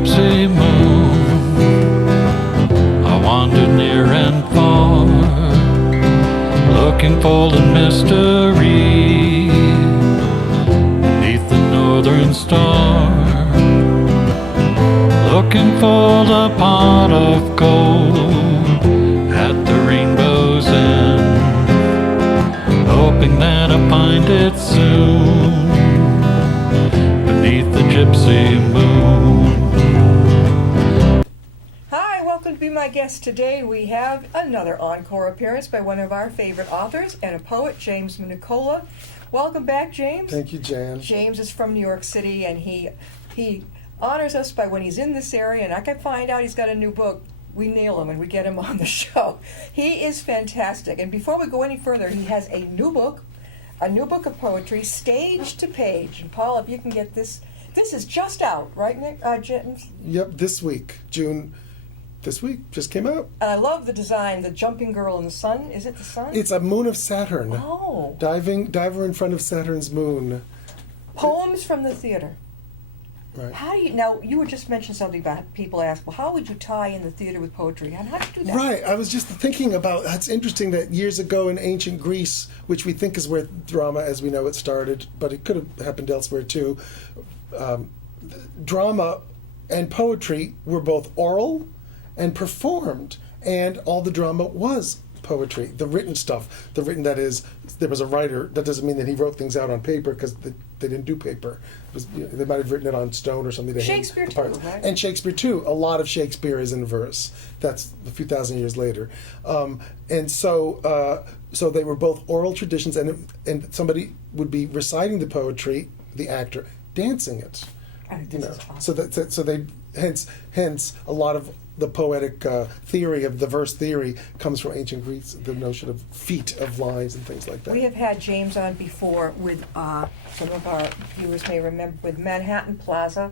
gypsy moon, I wandered near and far, looking for the mystery beneath the northern star, looking for the pot of gold at the rainbow's end, hoping that I find it soon beneath the gypsy moon. Hi, welcome to be my guest today. We have another encore appearance by one of our favorite authors and a poet, James Nicola. Welcome back, James. Thank you, Jan. James is from New York City, and he honors us by when he's in this area, and I can find out he's got a new book. We nail him and we get him on the show. He is fantastic. And before we go any further, he has a new book of poetry, Stage to Page. And Paul, if you can get this is just out, right, Nick? James? Yep, this week, June. This week, just came out. And I love the design, the jumping girl in the sun. Is it the sun? It's a moon of Saturn. Oh. Diver in front of Saturn's moon. Poems from the theater. Right. How do you, now, you were just mentioning something about people ask, well, how would you tie in the theater with poetry? And how do you do that? Right. I was just thinking about, it's interesting that years ago in ancient Greece, which we think is where drama as we know it started, but it could have happened elsewhere too, drama and poetry were both oral and performed, and all the drama was poetry, the written stuff. The written, that is, there was a writer. That doesn't mean that he wrote things out on paper, because they didn't do paper. It was, they might have written it on stone or something. Shakespeare too, right? And Shakespeare too. A lot of Shakespeare is in verse. That's a few thousand years later. And so they were both oral traditions, and somebody would be reciting the poetry, the actor dancing it. Awesome. So they hence a lot of the poetic theory of the verse theory comes from ancient Greece, the notion of feet of lines and things like that. We have had James on before with, some of our viewers may remember, with Manhattan Plaza.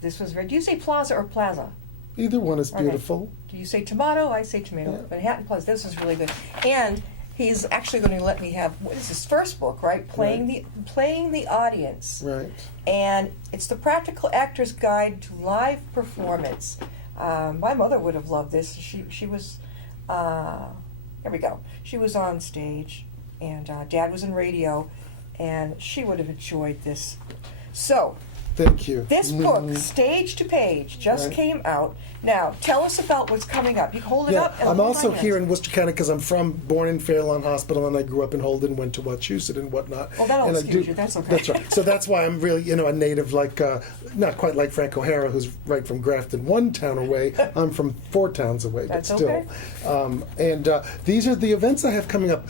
This was very, do you say Plaza or Plaza? Either one is beautiful. Okay. Do you say tomato? I say tomato. Yeah. Manhattan Plaza, this is really good. And he's actually going to let me have, what is his first book, right? Playing the audience. Right. And it's the Practical Actor's Guide to Live Performance. My mother would have loved this. She was, here we go. She was on stage, and Dad was in radio, and she would have enjoyed this. So, thank you. This book, Stage to Page, just came out. Now, tell us about what's coming up. You hold it up. And I'm also here in Worcester County because I'm born in Fairlawn Hospital, and I grew up in Holden, went to Wachusett and whatnot. Oh, that'll excuse you. That's okay. That's right. So that's why I'm really, a native, like, not quite like Frank O'Hara, who's right from Grafton, one town away. I'm from 4 towns away, but that's still. Okay. These are the events I have coming up.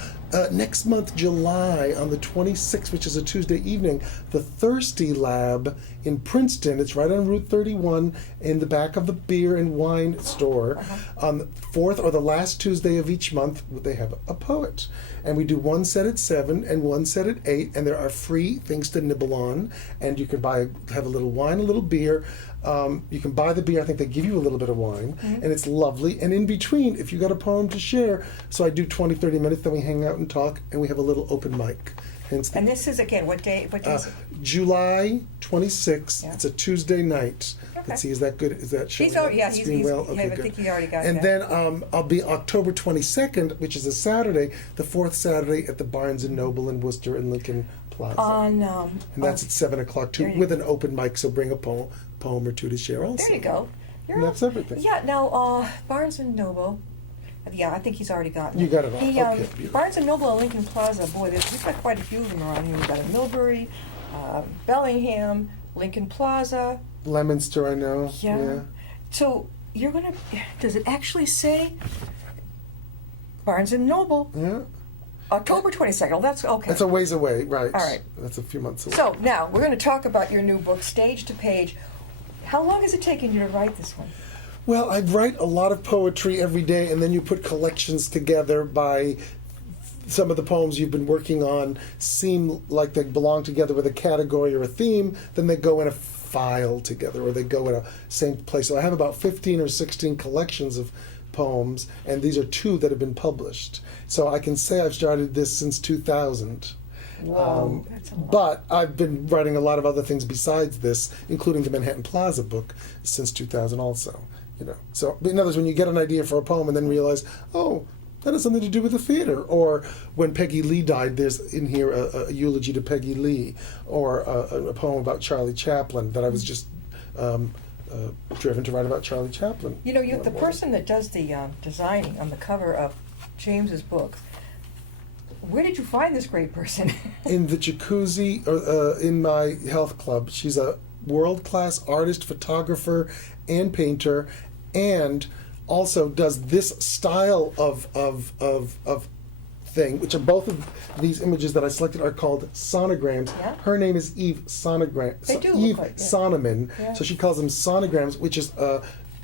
Next month, July, on the 26th, which is a Tuesday evening, the Thirsty Lab in Princeton. It's right on Route 31 in the back of the beer and wine store. On the 4th or the last Tuesday of each month, they have a poet. And we do one set at 7 and one set at 8, and there are free things to nibble on. And you can have a little wine, a little beer. You can buy the beer. I think they give you a little bit of wine, and it's lovely. And in between, if you got a poem to share, so I do 20, 30 minutes, then we hang out and talk, and we have a little open mic. And this is, again, what day is it? July 26th. Yeah. It's a Tuesday night. Okay. Let's see, is that good? Is that showing? He's well? Okay, Okay, I think he already got and that. then I'll be October 22nd, which is a Saturday, the 4th Saturday at the Barnes & Noble in Worcester in Lincoln Plaza. And that's at 7 o'clock, too, with an open mic, so bring a poem or two to share also. There you go. And that's everything. Yeah, now, Barnes & Noble, I think he's already gotten it. You got it all. Okay, Barnes & Noble and Lincoln Plaza, boy, we've got quite a few of them around here. We've got a Millbury, Bellingham, Lincoln Plaza. Leominster, I know. Yeah. So you're going to, does it actually say Barnes & Noble? Yeah. October 22nd. Oh, that's okay. That's a ways away, right. All right. That's a few months away. So now we're going to talk about your new book, Stage to Page. How long has it taken you to write this one? Well, I write a lot of poetry every day, and then you put collections together by some of the poems you've been working on seem like they belong together with a category or a theme, then they go in a file together, or they go in a same place. So I have about 15 or 16 collections of poems, and these are 2 that have been published. So I can say I've started this since 2000. Whoa, that's a lot. But I've been writing a lot of other things besides this, including the Manhattan Plaza book, since 2000 also. So in other words, when you get an idea for a poem and then realize, oh, that has something to do with the theater. Or when Peggy Lee died, there's in here a eulogy to Peggy Lee, or a poem about Charlie Chaplin that I was just driven to write about Charlie Chaplin. The person that does the designing on the cover of James's books, where did you find this great person? In the jacuzzi, in my health club. She's a world-class artist, photographer, and painter, and also does this style of thing, which are both of these images that I selected are called sonograms. Yeah. Her name is Eve Sonogram. They do Eve look like, yeah. Sonneman. Yeah. So she calls them sonograms, which is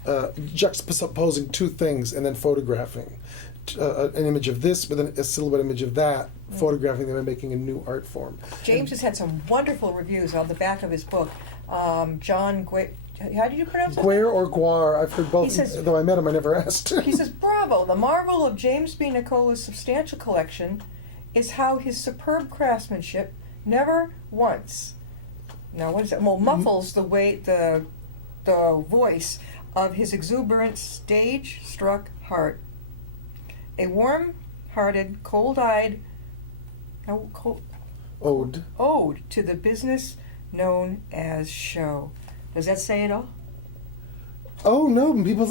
juxtaposing two things and then photographing. An image of this with a silhouette image of that, photographing them and making a new art form. James has had some wonderful reviews on the back of his book. John how did you pronounce it? Guare or Guar, I've heard both, He says- though I met him, I never asked. He says, "Bravo! The marvel of James B. Nicola's substantial collection is how his superb craftsmanship never once," now what is that? Well, muffles the voice of his exuberant stage-struck heart. A warm-hearted, cold-eyed Ode. to the business known as show." Does that say it all? Oh no, other people.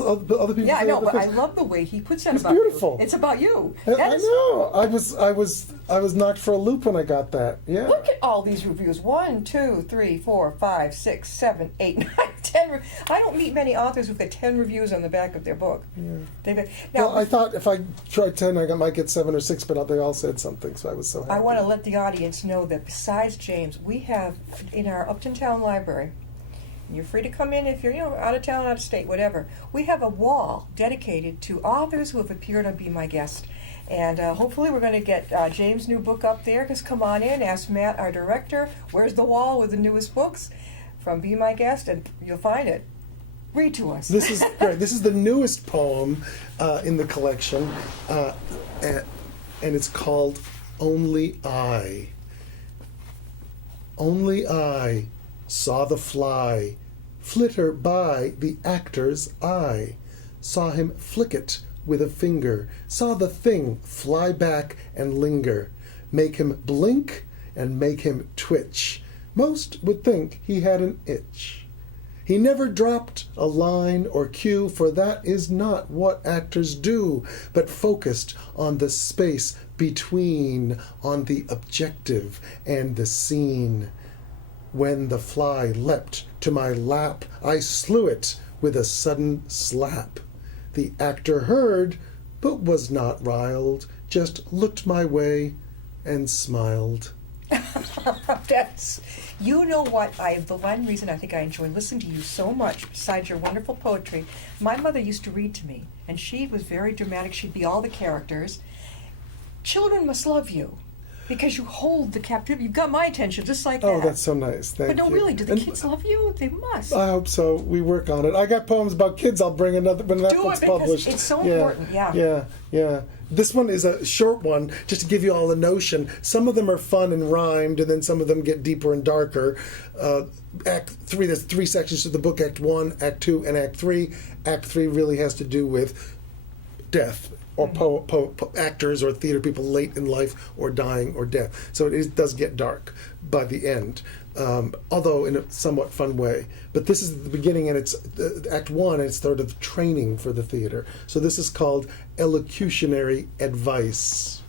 Yeah, I say know, other but I things. love the way he puts that It's about beautiful. you. It's about you. I That's- know. I was knocked for a loop when I got that. Yeah. Look at all these reviews. 1, 2, 3, 4, 5, 6, 7, 8, 9, 10. I don't meet many authors who've got 10 reviews on the back of their book. Yeah. Now, Well, I thought if I tried 10, I might get 7 or 6, but they all said something, so I was so happy. I want to let the audience know that besides James, we have in our Upton Town Library, and you're free to come in if you're out of town, out of state, whatever. We have a wall dedicated to authors who have appeared on Be My Guest. And hopefully we're going to get James' new book up there. Just come on in, ask Matt, our director, where's the wall with the newest books from Be My Guest, and you'll find it. Read to us. This is great. This is the newest poem in the collection, and it's called "Only I." Only I saw the fly flitter by the actor's eye, saw him flick it with a finger, saw the thing fly back and linger, make him blink and make him twitch. Most would think he had an itch. He never dropped a line or cue, for that is not what actors do, but focused on the space between, on the objective and the scene. When the fly leapt to my lap, I slew it with a sudden slap. The actor heard, but was not riled, just looked my way and smiled. That's, you know what, the one reason I think I enjoy listening to you so much, besides your wonderful poetry, my mother used to read to me, and she was very dramatic. She'd be all the characters. Children must love you, because you hold the captivity. You've got my attention, just like that. Oh, that's so nice. Thank But no, you. really, do the And kids love you? They must. I hope so. We work on it. I got poems about kids. I'll bring another when that Do it, book's because published. it's so important, yeah. Yeah. This one is a short one, just to give you all a notion. Some of them are fun and rhymed, and then some of them get deeper and darker. Act 3, there's 3 sections to the book: Act 1, Act 2, and Act 3. Act 3 really has to do with death, or actors or theater people late in life or dying or death. So it does get dark by the end, although in a somewhat fun way. But this is the beginning, and it's Act 1, and it's sort of training for the theater. So this is called Elocutionary Advice.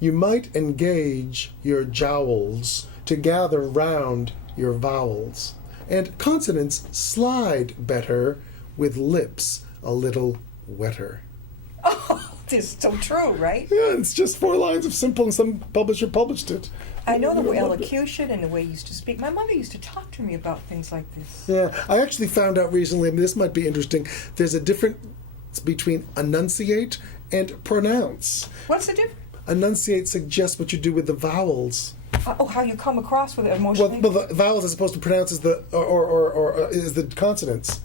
You might engage your jowls to gather round your vowels, and consonants slide better with lips a little wetter. Oh, this is so true, right? Yeah, it's just 4 lines of simple, and some publisher published it. I know the way I loved it. elocution and the way you used to speak. My mother used to talk to me about things like this. Yeah, I actually found out recently, this might be interesting, there's a difference between enunciate and pronounce. What's the difference? Enunciate suggests what you do with the vowels. Oh, how you come across with it emotionally? Well, the vowels as opposed to pronounce is is the consonants.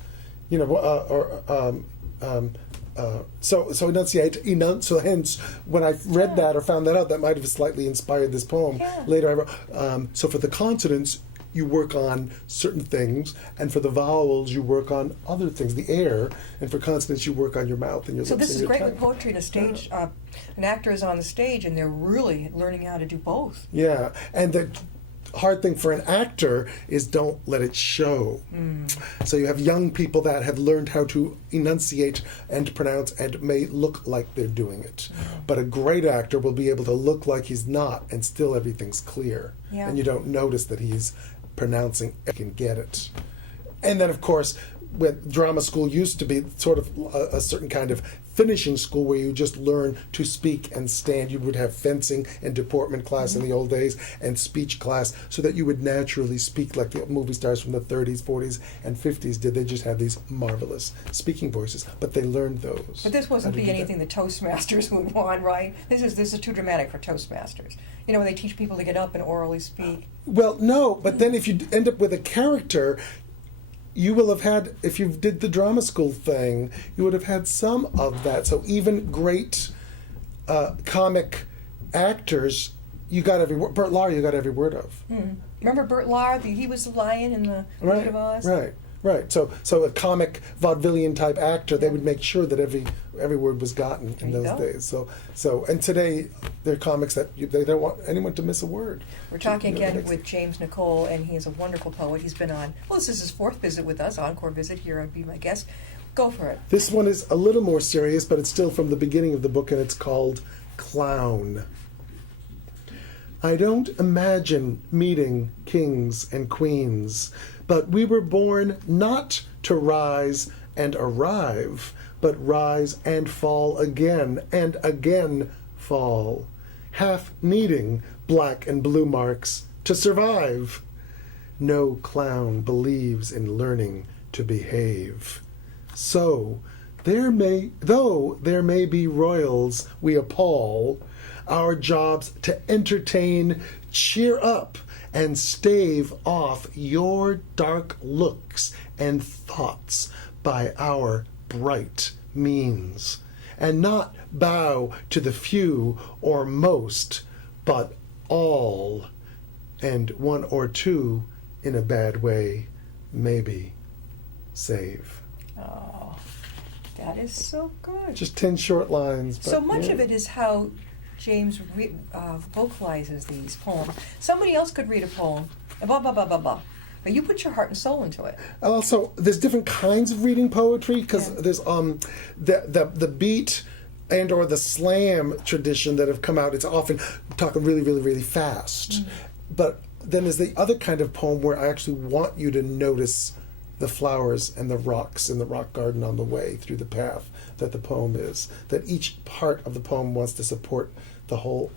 So enunciate, so hence, when I read that or found that out, that might have slightly inspired this poem. Yeah. Later I wrote, so for the consonants, you work on certain things, and for the vowels, you work on other things, the air, and for consonants, you work on your mouth and your So lips this and is your great tongue. with poetry. The stage, an actor is on the stage, and they're really learning how to do both. Yeah, and the hard thing for an actor is don't let it show. So you have young people that have learned how to enunciate and pronounce and may look like they're doing it. But a great actor will be able to look like he's not and still everything's clear. Yeah. And you don't notice that he's pronouncing, I can get it. And then of course, when drama school used to be sort of a certain kind of finishing school where you just learn to speak and stand. You would have fencing and deportment class in the old days and speech class so that you would naturally speak like the movie stars from the 30s, 40s, and 50s did. They just had these marvelous speaking voices, but they learned those. But this wasn't How to be do that. anything the Toastmasters would want, right? This is too dramatic for Toastmasters. You know, when they teach people to get up and orally speak. Well, no, but then if you end up with a character, you will have had, if you did the drama school thing, you would have had some of that. So even great comic actors, you got every word. Bert Lahr, you got every word of. Remember Bert Lahr? He was the lion in the Wizard of Oz. Right. So a comic vaudevillian type actor, they would make sure that every word was gotten in There you those go. days. So and today there are comics that they don't want anyone to miss a word. We're talking You know, again with James Nicola, and he is a wonderful poet. He's been on, well, this is his fourth visit with us, encore visit here on Be My Guest. Go for it. This one is a little more serious, but it's still from the beginning of the book, and it's called Clown. I don't imagine meeting kings and queens, but we were born not to rise and arrive, but rise and fall again, and again fall, half needing black and blue marks to survive. No clown believes in learning to behave. So, though there may be royals we appall, our job's to entertain, cheer up, and stave off your dark looks and thoughts by our bright means, and not bow to the few or most, but all, and one or two in a bad way, maybe save. Oh, that is so good. Just 10 short lines. But, So much yeah. of it is how James vocalizes these poems. Somebody else could read a poem, blah, blah, blah, blah, blah. But you put your heart and soul into it. Also, there's different kinds of reading poetry because Yeah. there's the beat and or the slam tradition that have come out. It's often talking really, really, really fast. But then there's the other kind of poem where I actually want you to notice the flowers and the rocks in the rock garden on the way through the path that the poem is. That each part of the poem wants to support the whole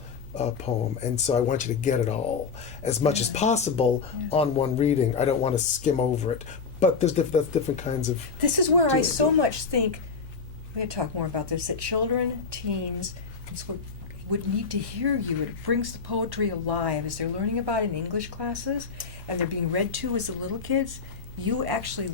poem, and so I want you to get it all as much as possible on one reading. I don't want to skim over it, but there's different kinds of. This is where I doing so it. much think, we gotta talk more about this, that children, teens, would need to hear you. It brings the poetry alive as they're learning about it in English classes and they're being read to as the little kids. You actually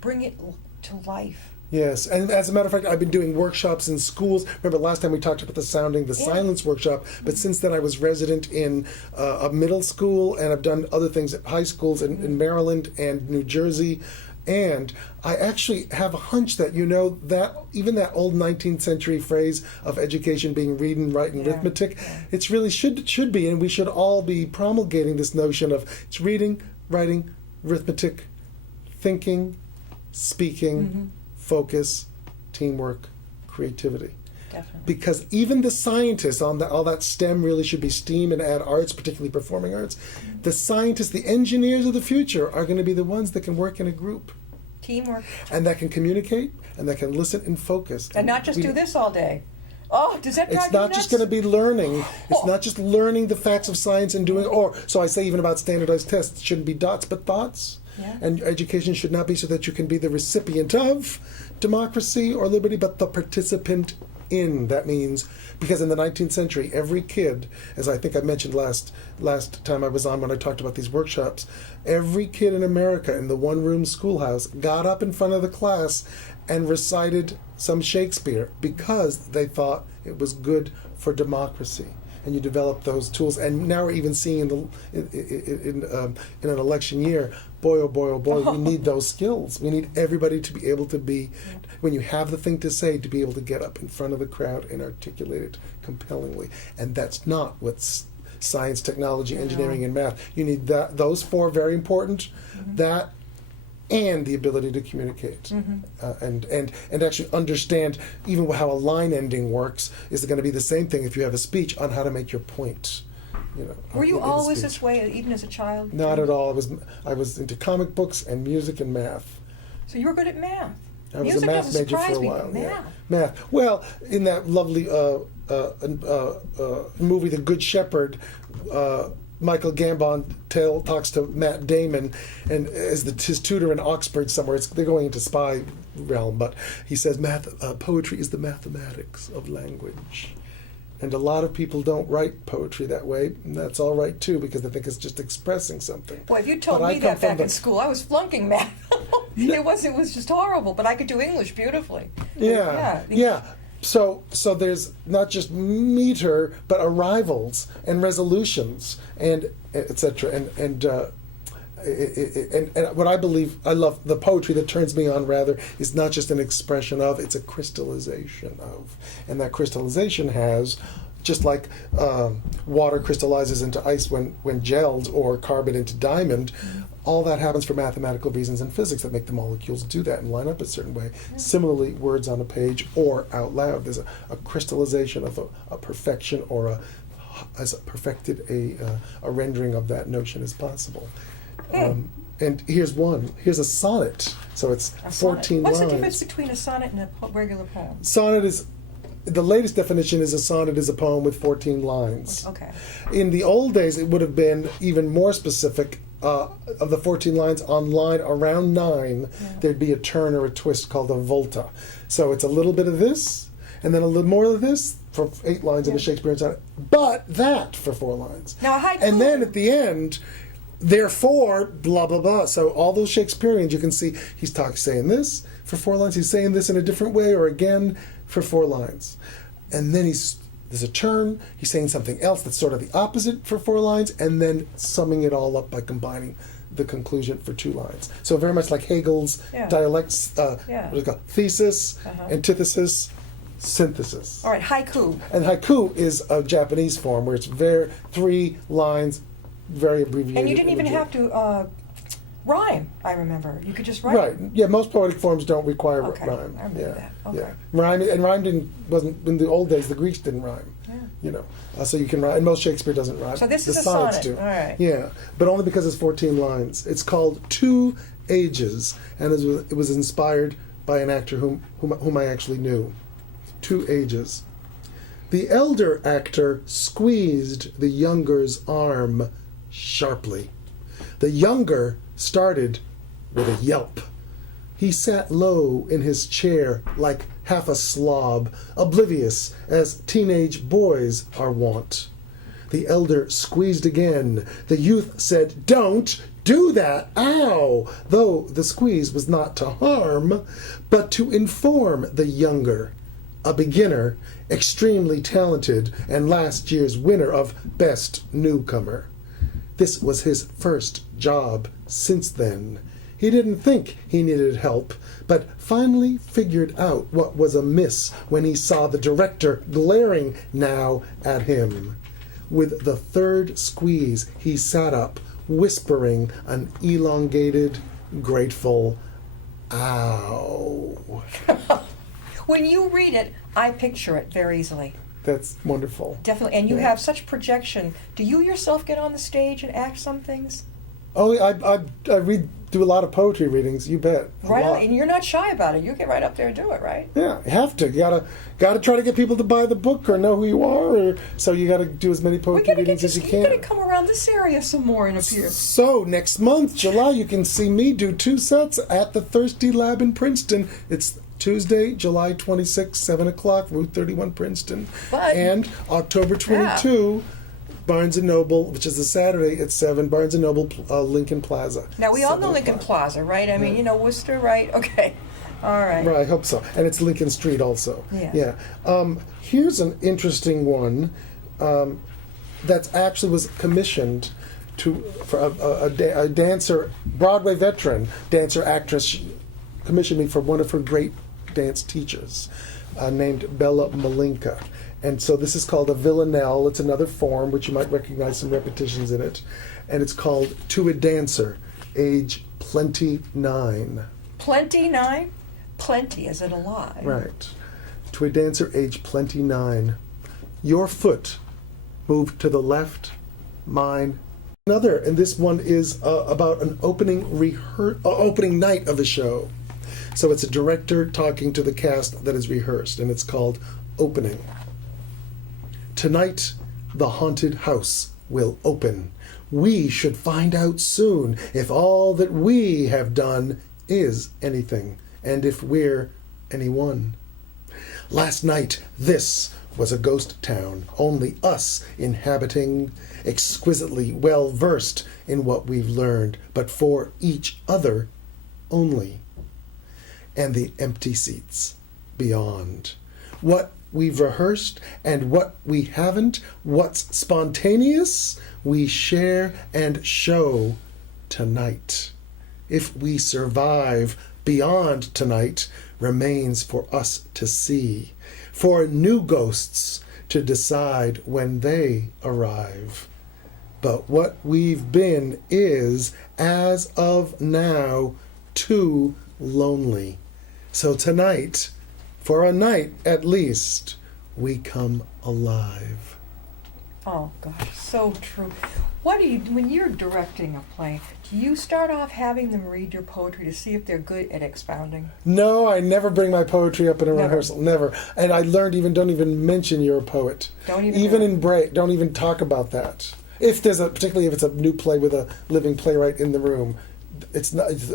bring it to life. Yes, and as a matter of fact, I've been doing workshops in schools. Remember last time we talked about the sounding, the silence workshop, but since then I was resident in a middle school, and I've done other things at high schools in Maryland and New Jersey. And I actually have a hunch that, you know, that even that old 19th century phrase of education being reading, writing, arithmetic, it's really should be, and we should all be promulgating this notion of it's reading, writing, arithmetic, thinking, speaking, focus, teamwork, creativity. Definitely. Because even the scientists on all that STEM really should be STEAM and add arts, particularly performing arts. The scientists, the engineers of the future are going to be the ones that can work in a group Teamwork. and that can communicate and that can listen and focus. And not just do this all day. Oh, does that drive It's you not nuts? just going to be learning. It's not just learning the facts of science and doing, or so I say even about standardized tests, it shouldn't be dots but thoughts. Yeah. And education should not be so that you can be the recipient of democracy or liberty, but the participant in. That means, because in the 19th century, every kid, as I think I mentioned last time I was on when I talked about these workshops, every kid in America in the one-room schoolhouse got up in front of the class and recited some Shakespeare because they thought it was good for democracy. And you develop those tools, and now we're even seeing in an election year, boy, oh boy, oh boy, we need those skills. We need everybody to be able to be, when you have the thing to say, to be able to get up in front of the crowd and articulate it compellingly. And that's not what's science, technology, engineering, and math. You need those four, very important. That and the ability to communicate, and actually understand even how a line ending works is going to be the same thing if you have a speech on how to make your point. Were you always this way, even as a child? Not at all. I was into comic books and music and math. So you were good at math. I was Music a math doesn't major for surprise a me, while. but Yeah. Math. Well, in that lovely movie, The Good Shepherd, Michael Gambon talks to Matt Damon, and as his tutor in Oxford somewhere, they're going into spy realm, but he says poetry is the mathematics of language. And a lot of people don't write poetry that way, and that's all right too, because they think it's just expressing something. Boy, if you told me that back in school, I was flunking math. It was just horrible, but I could do English beautifully. Yeah. So there's not just meter, but arrivals and resolutions and etc. And what I love, the poetry that turns me on rather is not just an expression of, it's a crystallization of, and that crystallization has, just like water crystallizes into ice when gelled, or carbon into diamond. All that happens for mathematical reasons in physics that make the molecules do that and line up a certain way. Similarly, words on a page or out loud, there's a crystallization of a perfection, or as perfected a rendering of that notion as possible. And here's a sonnet. So it's 14 lines. What's the difference between a sonnet and a regular poem? Sonnet is, the latest definition is a sonnet is a poem with 14 lines. Okay. In the old days, it would have been even more specific. Of the 14 lines, on line around 9, there'd be a turn or a twist called a volta. So it's a little bit of this, and then a little more of this for 8 lines in a Shakespearean sonnet, but that for 4 lines. Now, a haiku. And then at the end, therefore, blah, blah, blah. So all those Shakespeareans, you can see he's saying this for 4 lines, he's saying this in a different way, or again for 4 lines. And then there's a turn, he's saying something else that's sort of the opposite for 4 lines, and then summing it all up by combining the conclusion for 2 lines. So very much like Hegel's dialects, what is it called? Thesis, antithesis, synthesis. All right, haiku. And haiku is a Japanese form where it's 3 lines, very abbreviated. And you didn't even have to rhyme, I remember. You could just write. Right. Yeah, most poetic forms don't require rhyme. I remember that. Okay. Yeah. Rhyme wasn't in the old days. The Greeks didn't rhyme. Yeah. So you can rhyme, and most Shakespeare doesn't rhyme. So this is the a sonnets sonnet. do. All right. Yeah, but only because it's 14 lines. It's called 2 Ages, and it was inspired by an actor whom I actually knew. 2 Ages. The elder actor squeezed the younger's arm sharply. The younger started with a yelp. He sat low in his chair like half a slob, oblivious as teenage boys are wont. The elder squeezed again. The youth said, "Don't do that, ow!" Though the squeeze was not to harm, but to inform the younger, a beginner, extremely talented, and last year's winner of Best Newcomer. This was his first job since then. He didn't think he needed help, but finally figured out what was amiss when he saw the director glaring now at him. With the 3rd squeeze, he sat up, whispering an elongated, grateful, ow. When you read it, I picture it very easily. That's wonderful. Definitely. And you have such projection. Do you yourself get on the stage and act some things? Oh, I do a lot of poetry readings. You bet. Right, and you're not shy about it. You get right up there and do it, right? Yeah, you have to. You gotta try to get people to buy the book or know who you are. So you got to do as many poetry readings as you can. You got to come around this area some more and appear. So next month, July, you can see me do 2 sets at the Thirsty Lab in Princeton. It's Tuesday, July 26th, 7 o'clock, Route 31, Princeton. But- and October 22, Barnes & Noble, which is a Saturday at 7, Barnes & Noble, Lincoln Plaza. Now, we all know 7 Lincoln o'clock. Plaza, right? I mean, Worcester, right? Okay. All right. Right, I hope so. And it's Lincoln Street also. Yeah. Here's an interesting one that actually was commissioned for a dancer, Broadway veteran, dancer, actress. She commissioned me for one of her great dance teachers named Bella Malinka. And so this is called a villanelle. It's another form, which you might recognize some repetitions in it. And it's called To a Dancer, age 29. 29? Plenty, is it alive? Right. To a dancer, age 29. Your foot moved to the left, mine. Another, and this one is about an opening night of a show. So it's a director talking to the cast that is rehearsed, and it's called Opening. Tonight, the haunted house will open. We should find out soon if all that we have done is anything, and if we're anyone. Last night, this was a ghost town, only us inhabiting, exquisitely well versed in what we've learned, but for each other only. And the empty seats beyond. What we've rehearsed and what we haven't, what's spontaneous, we share and show tonight. If we survive beyond tonight, remains for us to see, for new ghosts to decide when they arrive. But what we've been is, as of now, too lonely. So tonight, for a night at least, we come alive. Oh, gosh, so true. What do you, when you're directing a play, do you start off having them read your poetry to see if they're good at expounding? No, I never bring my poetry up in a Never. rehearsal. Never. And I learned don't even mention you're a poet. Don't even Even do it. in break, don't even talk about that. If there's particularly if it's a new play with a living playwright in the room,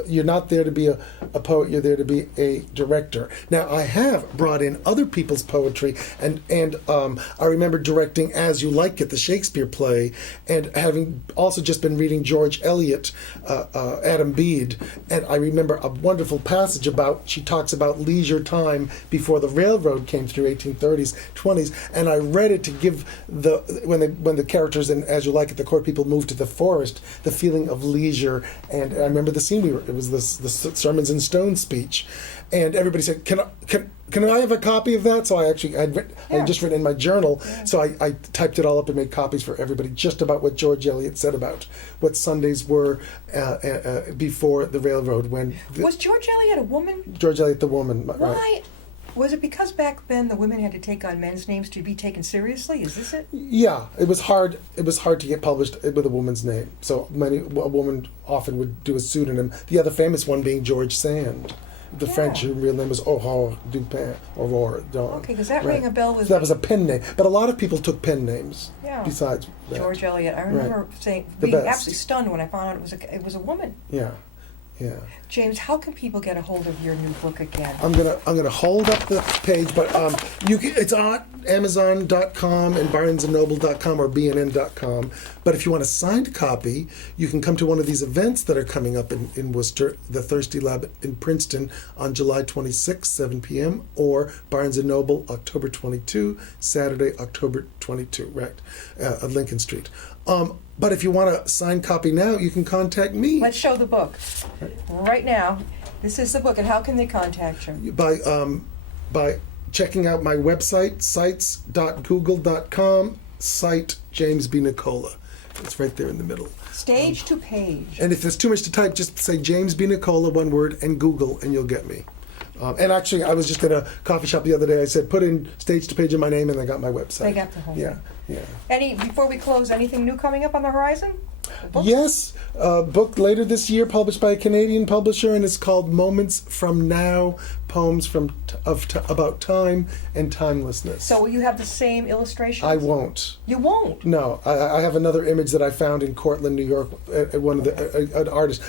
you're not there to be a poet, you're there to be a director. Now, I have brought in other people's poetry, and I remember directing As You Like It, the Shakespeare play, and having also just been reading George Eliot, Adam Bede, and I remember a wonderful passage she talks about leisure time before the railroad came through, 1830s, 20s, and I read it to give when the characters in As You Like It, the court people moved to the forest, the feeling of leisure. And I remember the scene it was the Sermons in Stone speech, and everybody said, can I have a copy of that? So I actually I had just written in my journal, so I typed it all up and made copies for everybody, just about what George Eliot said about what Sundays were before the railroad. Was George Eliot a woman? George Eliot, the woman. Why? Right. Was it because back then the women had to take on men's names to be taken seriously? Is this it? Yeah, it was hard. It was hard to get published with a woman's name. So a woman often would do a pseudonym. The other famous one being George Sand. The French, her real name was Aurore Dupin. Okay, because that rang a bell with So that was a pen name. But a lot of people took pen names. Yeah. Besides that. George Eliot. I remember being best. absolutely stunned when I found out it was a woman. Yeah. Yeah. James, how can people get a hold of your new book again? I'm gonna hold up the page, but it's on Amazon.com and BarnesandNoble.com or BNN.com. But if you want a signed copy, you can come to one of these events that are coming up in Worcester, the Thirsty Lab in Princeton on July 26, 7 p.m., or Barnes and Noble, October 22, Saturday, October 22, right, at Lincoln Street. But if you want a signed copy now, you can contact me. Let's show the book right now. This is the book, and how can they contact you? By checking out my website, sites.google.com, site James B. Nicola. It's right there in the middle. Stage to page. And if there's too much to type, just say James B. Nicola, one word, and Google, and you'll get me. And actually, I was just at a coffee shop the other day. I said, put in stage to page in my name, and they got my website. They got the whole Yeah, thing. yeah. Before we close, anything new coming up on the horizon? Books? Yes, book later this year, published by a Canadian publisher, and it's called Moments from Now, Poems about time and timelessness. So will you have the same illustrations? I won't. You won't? No, I have another image that I found in Cortland, New York, at one of an artist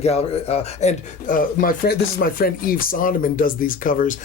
gallery, and my friend. This is my friend Eve Sonneman does these covers.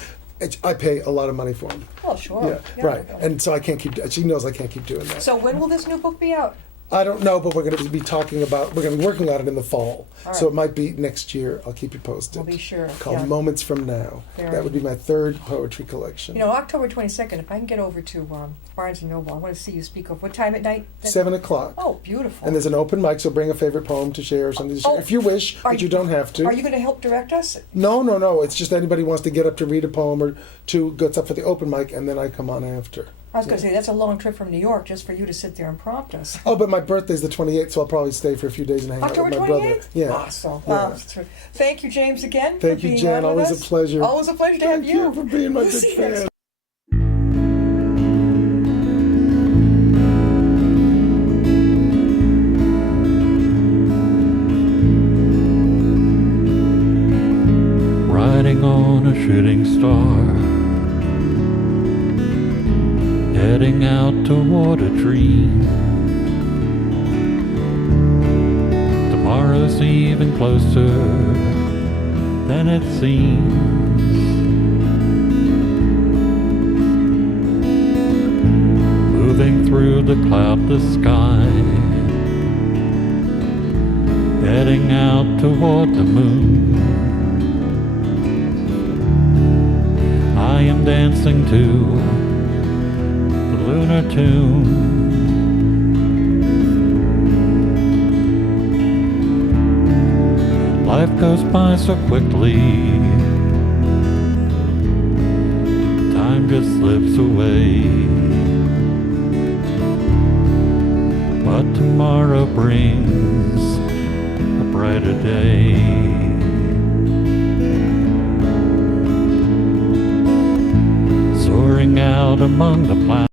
I pay a lot of money for them. Oh, sure. Yeah, right. And so I can't keep. She knows I can't keep doing that. So when will this new book be out? I don't know, but we're going to be talking about. We're going to be working on it in the fall, All so right. it might be next year. I'll keep you posted. We'll be sure. Called Yeah. Moments from Now. Very. That would be my third poetry collection. You know, October 22nd, if I can get over to Barnes & Noble, I want to see you speak of what time at night? 7:00. Oh, beautiful. And there's an open mic, so bring a favorite poem to share or something to share. Oh, if you wish, are but you don't have to. Are you going to help direct us? No. It's just anybody wants to get up to read a poem or two, gets up for the open mic, and then I come on after. I was going to say, that's a long trip from New York just for you to sit there and prompt us. Oh, but my birthday's the 28th, so I'll probably stay for a few days and hang October out with my 28th? brother. Yeah. Awesome. Yeah. Thank you, James, again. Thank for you, being Jan. on with Always us. a pleasure. Always a pleasure to have Thank you for being my We'll big see you next fan. Riding on a shooting star, heading out toward a dream. Tomorrow's even closer than it seems. Moving through the cloudless sky, heading out toward the moon. I am dancing to the lunar tune. Life goes by so quickly, time just slips away. But tomorrow brings a brighter day. Soaring out among the clouds.